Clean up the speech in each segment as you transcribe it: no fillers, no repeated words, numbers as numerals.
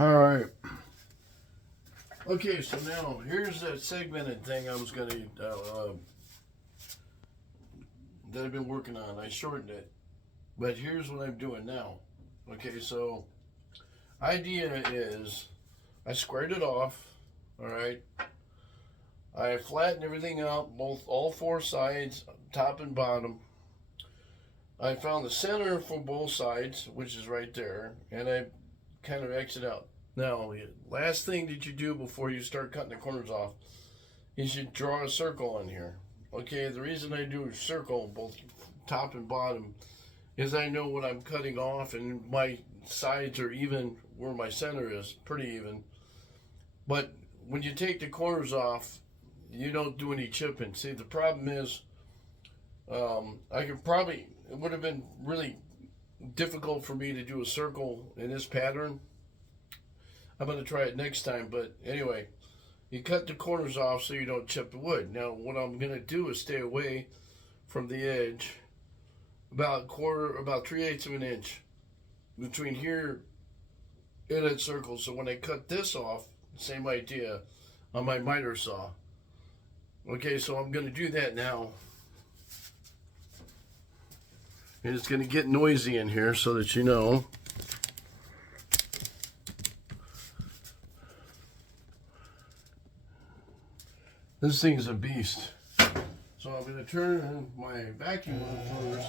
All right. Okay, so now here's that segmented thing I was gonna that I've been working on. I shortened it, but here's what I'm doing now. Okay, so idea is I squared it off. All right. I flattened everything out, all four sides, top and bottom. I found the center for both sides, which is right there, and I kind of X it out. Now, the last thing that you do before you start cutting the corners off is you draw a circle on here. Okay, the reason I do a circle, both top and bottom, is I know what I'm cutting off, and my sides are even where my center is, pretty even. But when you take the corners off, you don't do any chipping. See, the problem is, it would have been really difficult for me to do a circle in this pattern. I'm going to try it next time, but anyway, you cut the corners off so you don't chip the wood. Now, what I'm going to do is stay away from the edge about 3/8 of an inch between here and that circle. So when I cut this off, same idea on my miter saw. Okay, so I'm going to do that now. And it's going to get noisy in here so that you know. This thing is a beast. So I'm going to turn my vacuum on first.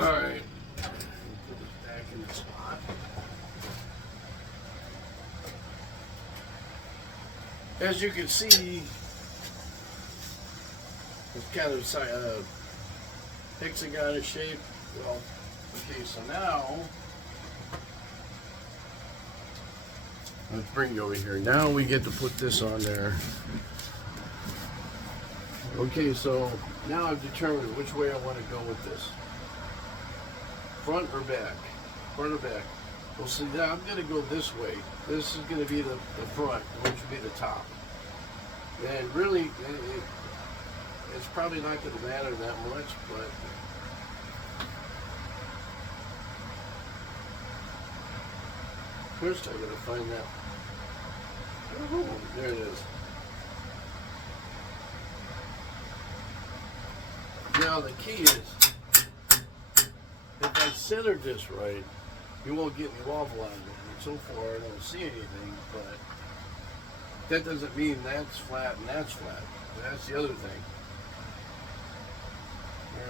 All right. Put this back in the spot. As you can see, it's kind of hexagon shape. Well, okay, so now let's bring you over here. Now we get to put this on there. Okay, so now I've determined which way I want to go with this. Front or back? Front or back? Well, see, now I'm going to go this way. This is going to be the front, which will be the top. And really, it's probably not going to matter that much, but first I got to find that. Oh, there it is. Now the key is, if I centered this right, you won't get any wobble out of it. And so far I don't see anything, but that doesn't mean that's flat and that's flat. That's the other thing.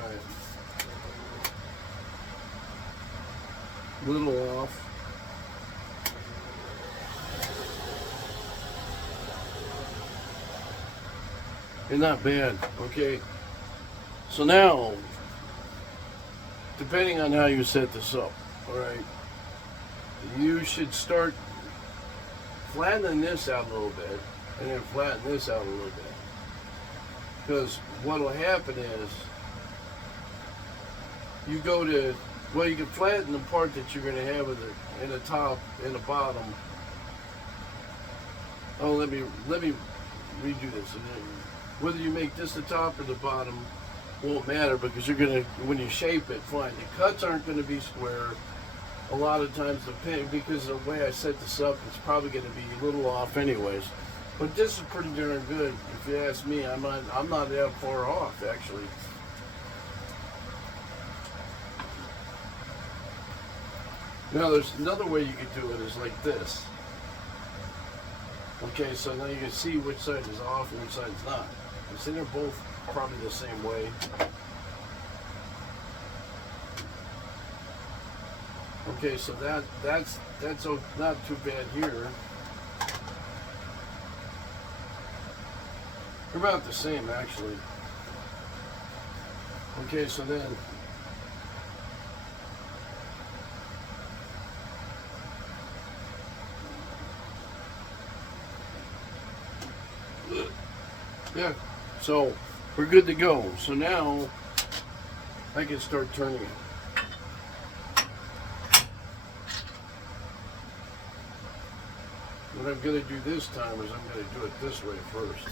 Alright. Little off. And not bad, okay? So now, depending on how you set this up, alright, you should start flattening this out a little bit, and then flatten this out a little bit. Because what will happen is, you go to, well, you can flatten the part that you're going to have in the top and the bottom. Oh, let me redo this. Whether you make this the top or the bottom won't matter, because you're going to, when you shape it, fine. The cuts aren't going to be square. A lot of times the pin, because the way I set this up, it's probably going to be a little off anyways. But this is pretty darn good. If you ask me, I'm not that far off, actually. Now there's another way you could do it, is like this. Okay, so now you can see which side is off and which side is not. You see, they're both probably the same way. Okay, so that's not too bad here. They're about the same, actually. Okay, so then yeah, so we're good to go. So now I can start turning it. What I'm going to do this time is I'm going to do it this way first.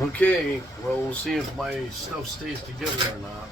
Okay, well, we'll see if my stuff stays together or not.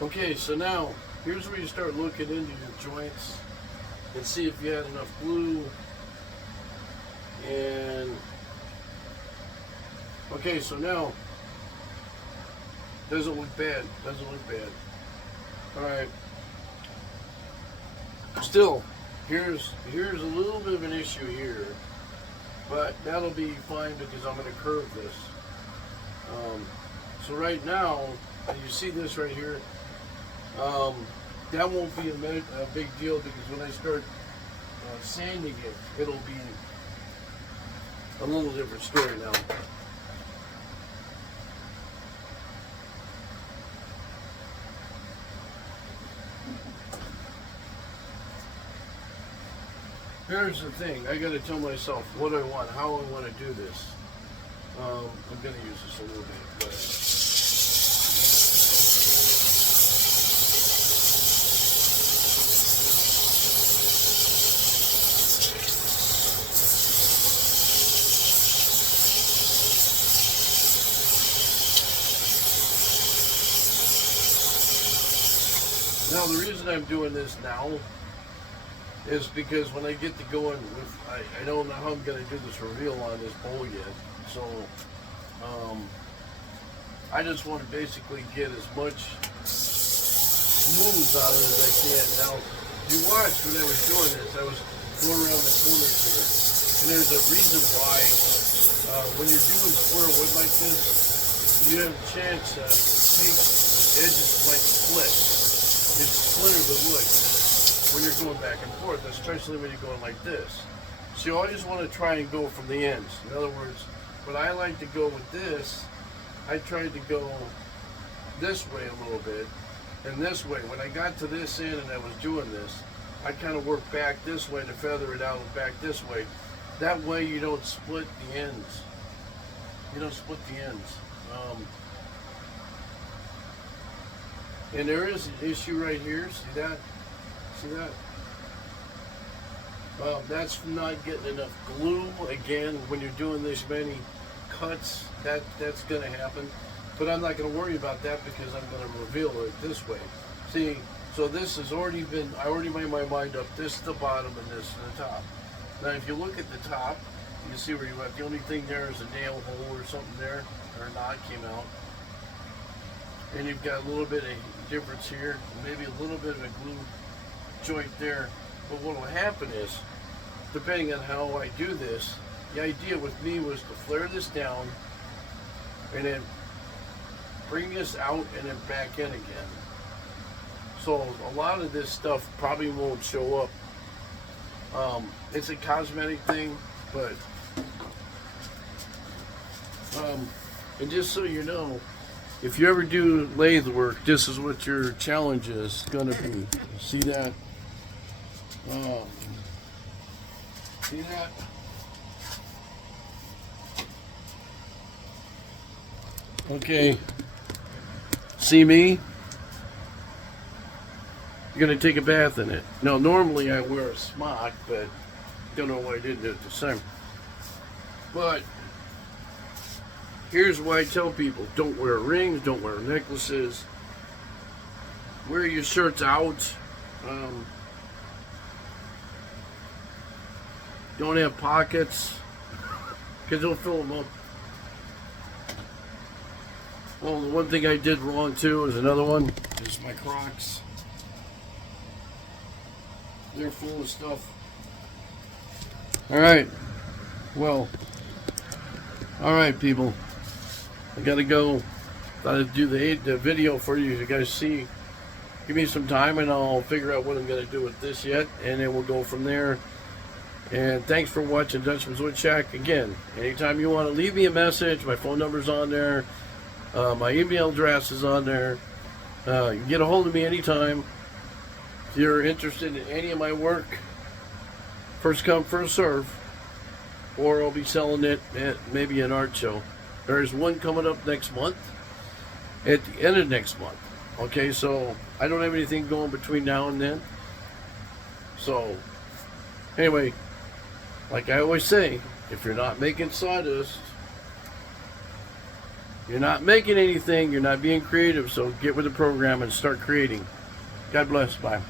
Okay, so now here's where you start looking into your joints and see if you had enough glue. And okay, so now doesn't look bad. Doesn't look bad. All right. Still, here's a little bit of an issue here, but that'll be fine because I'm going to curve this. So right now, you see this right here. That won't be a big deal because when I start sanding it, it'll be a little different story now. Here's the thing, I gotta tell myself what I want, how I want to do this. I'm gonna use this a little bit, but now the reason I'm doing this now is because when I get to going with, I don't know how I'm going to do this reveal on this bowl yet. So, I just want to basically get as much smooth out of it as I can. Now, you watch when I was doing this, I was going around the corners here. And there's a reason why, when you're doing square wood like this, you have a chance to take, the edges might split. It splinter the wood when you're going back and forth, especially when you're going like this. So you always want to try and go from the ends. In other words, when I like to go with this, I tried to go this way a little bit and this way. When I got to this end and I was doing this, I kind of worked back this way to feather it out and back this way. That way you don't split the ends. You don't split the ends. And there is an issue right here. See that? See that? That's from not getting enough glue. Again, when you're doing this many cuts, that's going to happen. But I'm not going to worry about that because I'm going to reveal it this way. See, so this has already been, I already made my mind up. This is the bottom and this is the top. Now, if you look at the top, you can see where you went. The only thing there is a nail hole or something there, or a knot came out. And you've got a little bit of difference here, maybe a little bit of a glue joint there. But what will happen is, depending on how I do this, the idea with me was to flare this down and then bring this out and then back in again. So a lot of this stuff probably won't show up. It's a cosmetic thing, but and just so you know, if you ever do lathe work, this is what your challenge is gonna be. See that? See that? Okay. See me? You're gonna take a bath in it. Now, normally I wear a smock, but don't know why I didn't do it this time. But here's why I tell people: don't wear rings, don't wear necklaces. Wear your shirts out. Don't have pockets, because they'll fill them up. Well, the one thing I did wrong too is another one is my Crocs. They're full of stuff. All right. Well. All right, people. I gotta go. Thought I'd do the video for you. You guys see. Give me some time, and I'll figure out what I'm gonna do with this yet, and then we'll go from there. And thanks for watching Dutchman's Wood Shack. Again, anytime you want to leave me a message, my phone number's on there. My email address is on there. You can get a hold of me anytime. If you're interested in any of my work, first come, first serve. Or I'll be selling it at maybe an art show. There's one coming up next month, at the end of next month. Okay, so I don't have anything going between now and then. So, anyway, like I always say, if you're not making sawdust, You're not making anything. You're not being creative. So get with the program and start creating. God bless. Bye.